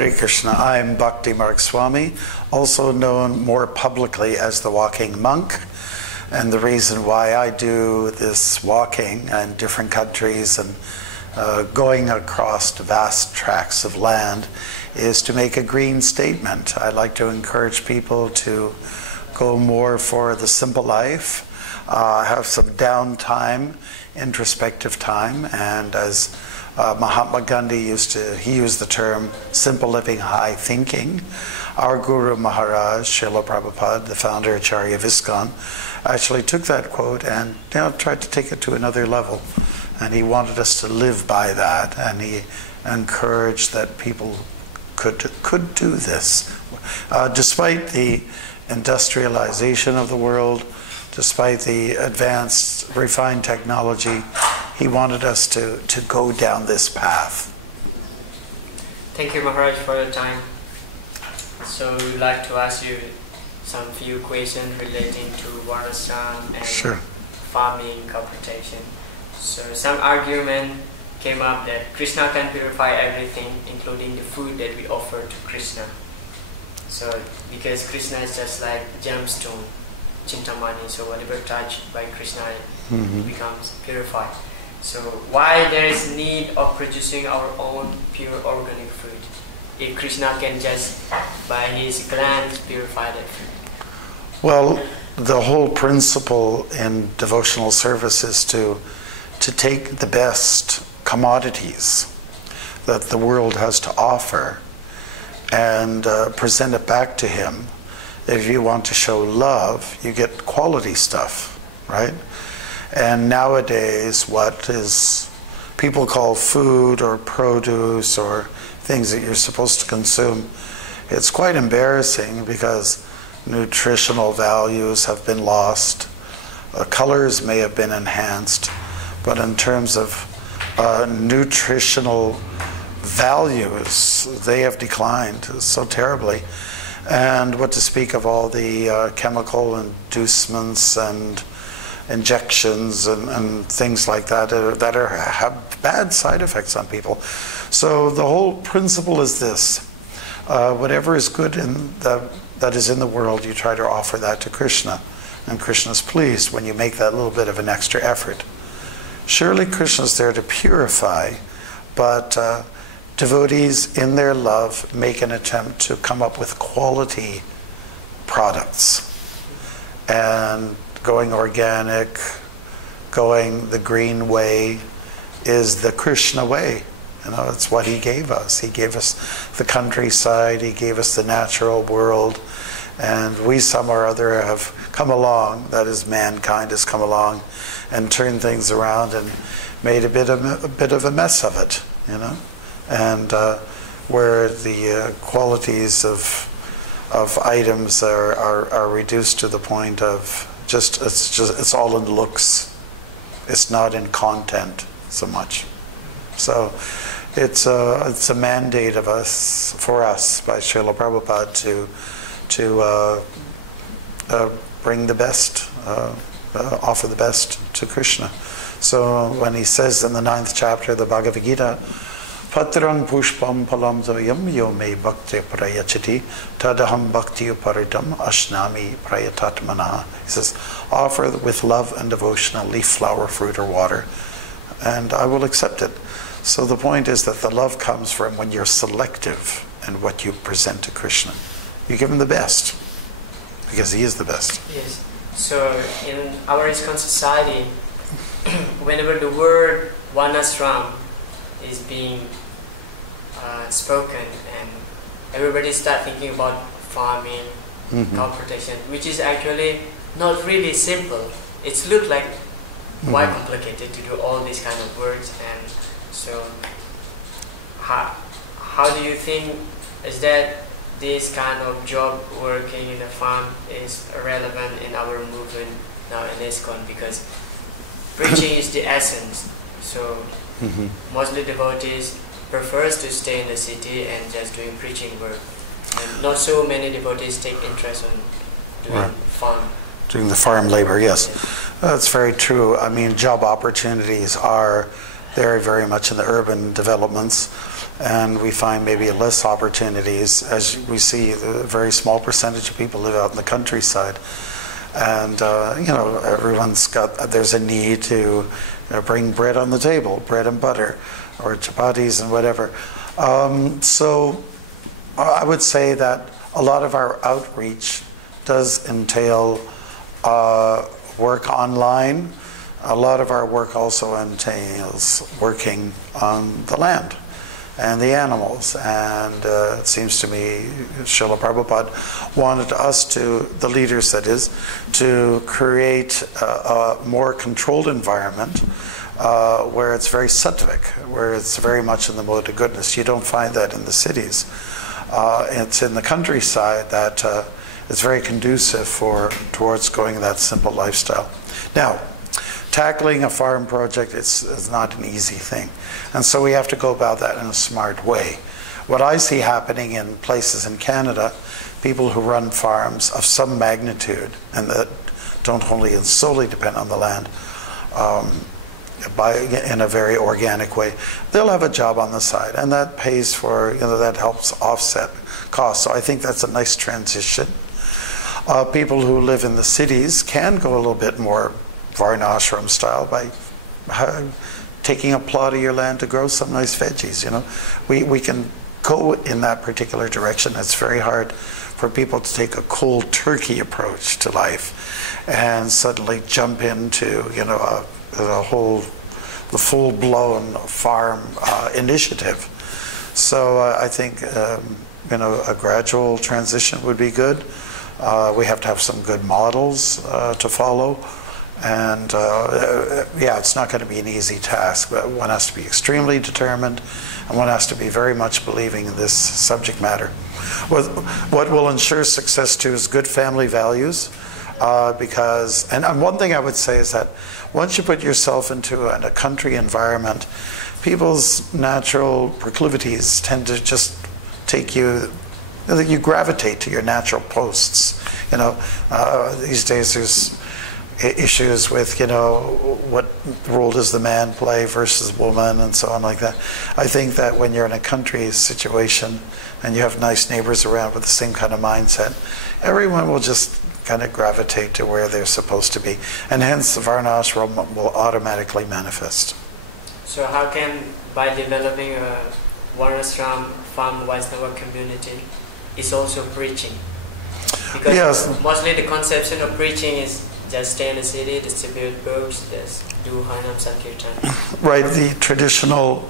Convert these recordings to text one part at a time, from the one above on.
Hare Krishna. I'm Bhakti Marg Swami, also known more publicly as the Walking Monk. And the reason why I do this walking in different countries and going across vast tracts of land is to make a green statement. I like to encourage people to go more for the simple life, have some downtime, introspective time, and as Mahatma Gandhi used the term simple living, high thinking. Our Guru Maharaj, Srila Prabhupada, the founder Acharya of ISKCON, actually took that quote and tried to take it to another level. And he wanted us to live by that, and he encouraged that people could do this. Despite the industrialization of the world, despite the advanced, refined technology, he wanted us to go down this path. Thank you, Maharaj, for your time. So we'd like to ask you some few questions relating to Varnasrama and Sure. farming, crop protection. So some argument came up that Krishna can purify everything, including the food that we offer to Krishna. So because Krishna is just like gemstone, Chintamani, so whatever touched by Krishna becomes purified. So why there is need of producing our own pure organic food if Krishna can just by his glands purify that food? Well, the whole principle in devotional service is to take the best commodities that the world has to offer and present it back to him. If you want to show love, you get quality stuff, right? And nowadays, what is people call food or produce or things that you're supposed to consume, it's quite embarrassing because nutritional values have been lost. Colors may have been enhanced, but in terms of nutritional values, they have declined so terribly. And what to speak of all the chemical inducements and injections and things like that that have bad side effects on people. So the whole principle is this: whatever is good that is in the world, you try to offer that to Krishna, and Krishna's pleased when you make that little bit of an extra effort. Surely Krishna's there to purify, but devotees in their love make an attempt to come up with quality products. And going organic, going the green way is the Krishna way. It's what he gave us. He gave us the countryside, he gave us the natural world, and we some or other have come along, that is mankind has come along and turned things around and made a bit of a mess of it, and where the qualities of items are reduced to the point of it's all in looks. It's not in content so much. So it's a mandate of us for us by Srila Prabhupada to bring the best, offer the best to Krishna. So when he says in the 9th chapter of the Bhagavad Gita, Patrang pushpam palam zoyam yo me bhakti prayachiti tadaham bhakti uparidam ashnami prayatatmana. He says, offer with love and devotion a leaf, flower, fruit, or water, and I will accept it. So the point is that the love comes from when you're selective in what you present to Krishna. You give him the best, because he is the best. Yes. So in our ISKCON society, whenever the word Varnasrama is being spoken, and everybody start thinking about farming, crop protection, which is actually not really simple. It's look like quite complicated to do all these kind of words. And so how do you think is that this kind of job working in the farm is relevant in our movement now in ISKCON? Because preaching is the essence. So mostly devotees prefers to stay in the city and just doing preaching work, and not so many devotees take interest in doing farm. Doing the farm labor, yes. That's very true. I mean, job opportunities are They're very much in the urban developments, and we find maybe less opportunities as we see a very small percentage of people live out in the countryside. And, there's a need to bring bread on the table, bread and butter, or chapatis and whatever. So I would say that a lot of our outreach does entail work online. A lot of our work also entails working on the land and the animals. And it seems to me Srila Prabhupada wanted us to, the leaders that is, to create a more controlled environment where it's very sattvic, where it's very much in the mode of goodness. You don't find that in the cities. It's in the countryside that it's very conducive towards going that simple lifestyle. Now, tackling a farm project is not an easy thing. And so we have to go about that in a smart way. What I see happening in places in Canada, people who run farms of some magnitude and that don't only and solely depend on the land in a very organic way, they'll have a job on the side, and that pays for, that helps offset costs. So I think that's a nice transition. People who live in the cities can go a little bit more Varnashram style by taking a plot of your land to grow some nice veggies. We can go in that particular direction. It's very hard for people to take a cold turkey approach to life and suddenly jump into the full-blown farm initiative. So I think a gradual transition would be good. We have to have some good models to follow. And it's not going to be an easy task, but one has to be extremely determined, and one has to be very much believing in this subject matter. What will ensure success too is good family values, because, and one thing I would say is that once you put yourself into a country environment, people's natural proclivities tend to just take you, you gravitate to your natural posts. These days there's issues with, what role does the man play versus woman and so on like that. I think that when you're in a country situation and you have nice neighbors around with the same kind of mindset, everyone will just kind of gravitate to where they're supposed to be. And hence the Varnashram will automatically manifest. So how can, by developing a Varnashram farm Vaishnava community, is also preaching? Because mostly the conception of preaching is just stay in the city, distribute books, just do Harinam Sankirtan. Right, the traditional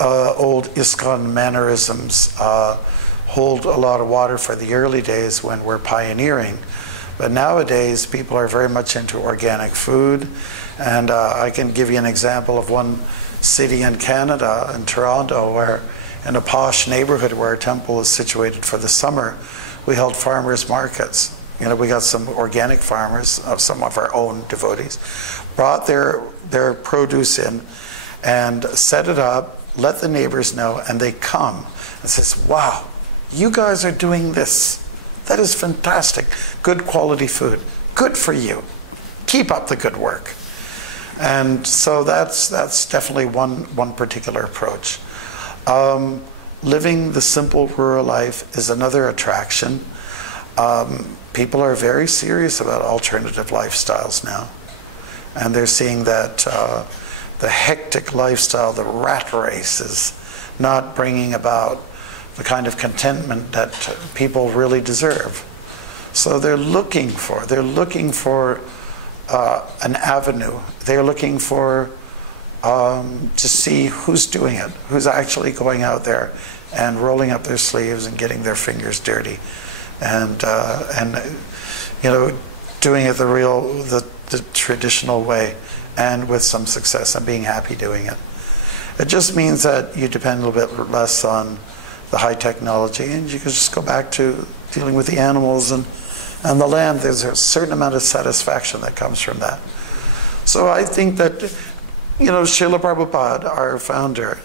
old ISKCON mannerisms hold a lot of water for the early days when we're pioneering. But nowadays, people are very much into organic food. And I can give you an example of one city in Canada, in Toronto, where in a posh neighborhood where our temple is situated for the summer, we held farmers markets. We got some organic farmers, some of our own devotees, brought their produce in and set it up, let the neighbors know, and they come and says, wow, you guys are doing this. That is fantastic. Good quality food. Good for you. Keep up the good work. And so that's definitely one particular approach. Living the simple rural life is another attraction. People are very serious about alternative lifestyles now. And they're seeing that the hectic lifestyle, the rat race, is not bringing about the kind of contentment that people really deserve. So they're looking for an avenue. They're looking for to see who's doing it, who's actually going out there and rolling up their sleeves and getting their fingers dirty, and doing it the traditional way, and with some success and being happy doing it. It just means that you depend a little bit less on the high technology, and you can just go back to dealing with the animals and the land. There's a certain amount of satisfaction that comes from that. So I think that, Srila Prabhupada, our founder,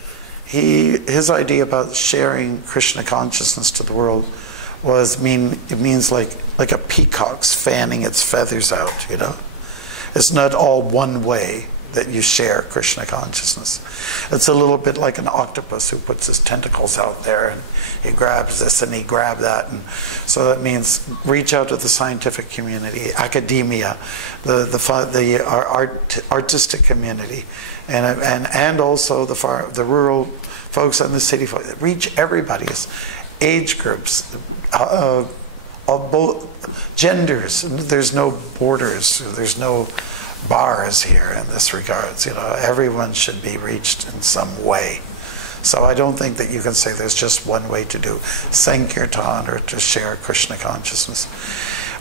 his idea about sharing Krishna consciousness to the world it means like a peacock's fanning its feathers out, It's not all one way. that you share Krishna consciousness. It's a little bit like an octopus who puts his tentacles out there and he grabs this and he grabs that. And so that means reach out to the scientific community, academia, the artistic community, and also the rural folks and the city folks. Reach everybody's age groups, of both genders. There's no borders. There's no bars here in this regards. Everyone should be reached in some way. So I don't think that you can say there's just one way to do Sankirtan or to share Krishna consciousness.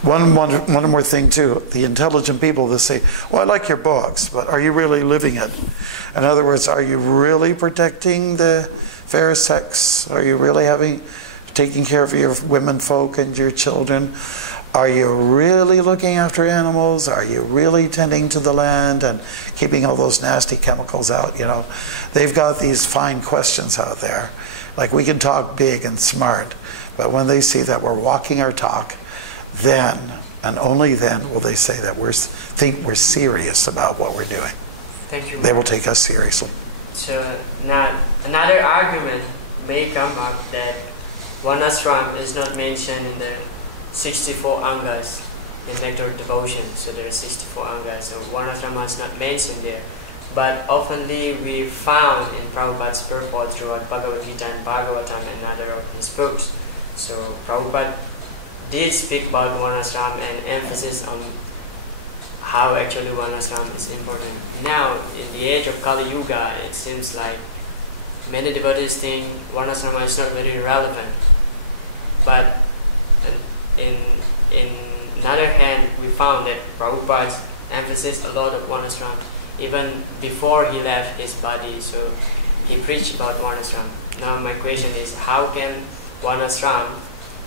One more thing too. The intelligent people, they say, well, I like your books, but are you really living it? In other words, are you really protecting the fair sex? Are you really taking care of your women folk and your children? Are you really looking after animals? Are you really tending to the land and keeping all those nasty chemicals out? They've got these fine questions out there. Like, we can talk big and smart, but when they see that we're walking our talk, then and only then will they say that think we're serious about what we're doing. Thank you. They will take us seriously. So now another argument may come up that Varnasrama is not mentioned in the 64 angas in nectar devotion. So there are 64 angas. So Varnasrama is not mentioned there. But oftenly we found in Prabhupada's purport throughout Bhagavad Gita and Bhagavatam and other of his books. So Prabhupada did speak about Varnasrama and emphasis on how actually Varnasrama is important. Now, in the age of Kali Yuga, it seems like many devotees think Varnasrama is not very relevant. But in another hand, we found that Prabhupada emphasized a lot of Varnasrama even before he left his body. So he preached about Varnasrama. Now my question is, how can Varnasrama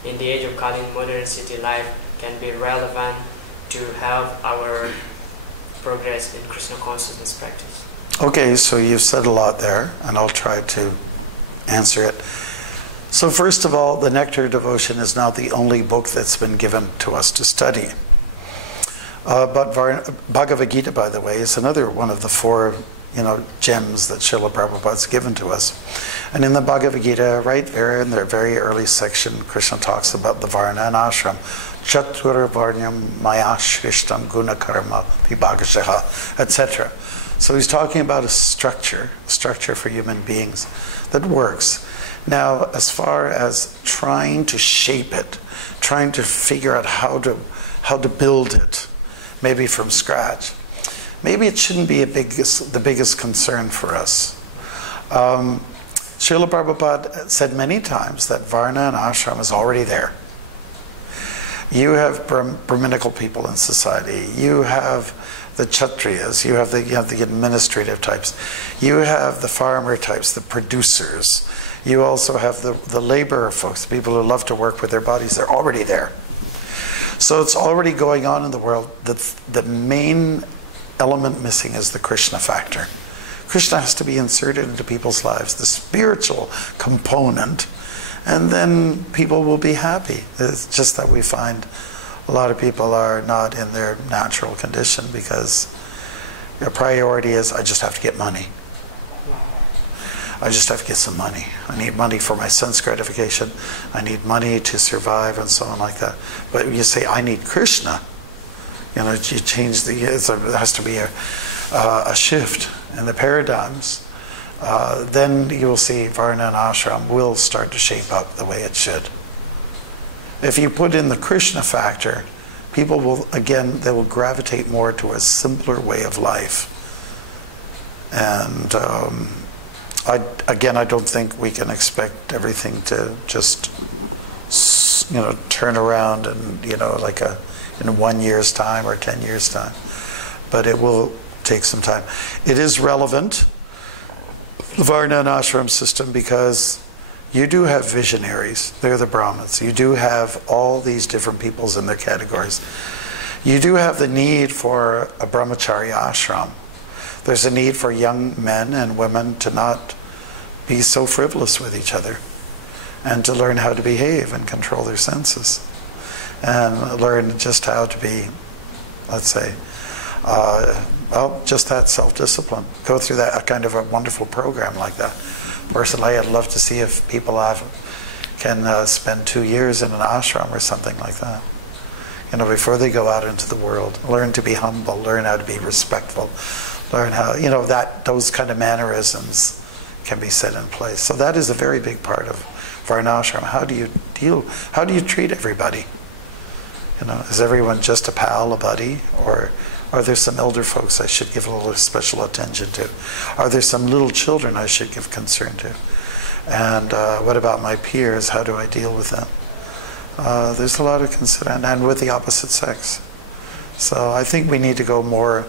in the age of Kali modern city life can be relevant to help our progress in Krishna consciousness practice? Okay, so you've said a lot there, and I'll try to answer it. So first of all, the Nectar Devotion is not the only book that's been given to us to study. But Bhagavad Gita, by the way, is another one of the four gems that Srila Prabhupada's given to us. And in the Bhagavad Gita, right there in their very early section, Krishna talks about the Varna and Ashram. Chatura Varnyam Maya Shrishtam Guna Karma Vibhagashaha, etc. So he's talking about a structure for human beings that works. Now, as far as trying to shape it, trying to figure out how to build it, maybe from scratch, maybe it shouldn't be the biggest concern for us. Srila Prabhupada said many times that Varna and Ashram is already there. You have Brahminical people in society. You have the Kshatriyas. You have the administrative types. You have the farmer types, the producers. You also have the laborer folks, the people who love to work with their bodies. They're already there. So it's already going on in the world. The main element missing is the Krishna factor. Krishna has to be inserted into people's lives, the spiritual component, and then people will be happy. It's just that we find a lot of people are not in their natural condition because their priority is, I just have to get money. I just have to get some money. I need money for my sense gratification. I need money to survive and so on like that. But when you say, I need Krishna, you change there has to be a shift in the paradigms. Then you will see Varna and Ashram will start to shape up the way it should. If you put in the Krishna factor, people will, they will gravitate more to a simpler way of life. And I don't think we can expect everything to just, turn around and, in 1 year's time or 10 years' time. But it will take some time. It is relevant, the Varna and Ashram system, because you do have visionaries. They're the Brahmins. You do have all these different peoples in their categories. You do have the need for a brahmacharya ashram. There's a need for young men and women to not be so frivolous with each other and to learn how to behave and control their senses and learn just how to be, let's say, Well, just that self-discipline. Go through that, a kind of a wonderful program like that. Personally, I'd love to see if people can spend 2 years in an ashram or something like that. You know, before they go out into the world, learn to be humble, learn how to be respectful, learn how, you know, that those kind of mannerisms can be set in place. So that is a very big part of Varnashram. How do you treat everybody? You know, is everyone just a pal, a buddy, or are there some elder folks I should give a little special attention to? Are there some little children I should give concern to? And what about my peers? How do I deal with them? There's a lot of consideration, and with the opposite sex. So I think we need to go more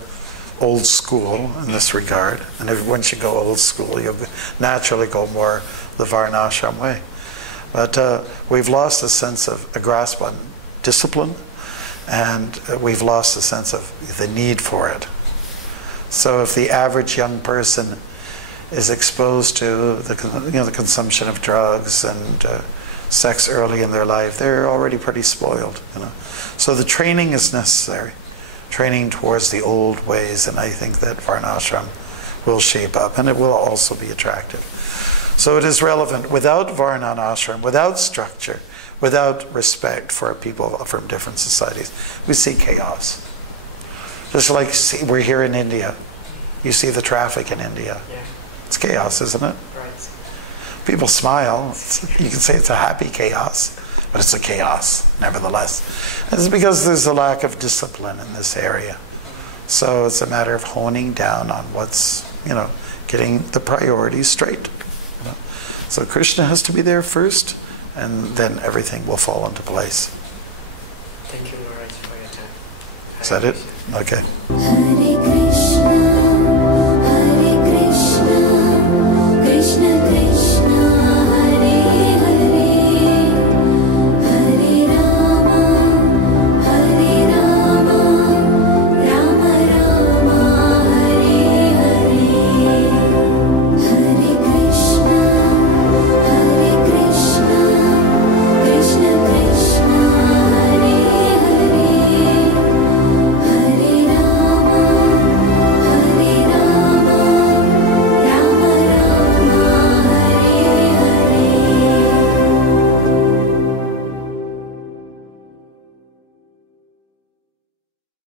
old school in this regard. And once you go old school, you'll naturally go more the Varnashram way. But we've lost a grasp on discipline, and we've lost a sense of the need for it. So if the average young person is exposed to the consumption of drugs and sex early in their life, they're already pretty spoiled. You know, so the training is necessary, training towards the old ways, and I think that Varnashram will shape up, and it will also be attractive. So it is relevant. Without Varna and ashram, without structure, without respect for people from different societies, we see chaos. Just like we're here in India. You see the traffic in India. Yeah. It's chaos, isn't it? Right. People smile. You can say it's a happy chaos, but it's a chaos, nevertheless. It's because there's a lack of discipline in this area. So it's a matter of honing down on what's, getting the priorities straight. So Krishna has to be there first, and then everything will fall into place. Thank you, Maharaj, for your time. Is that it? Okay.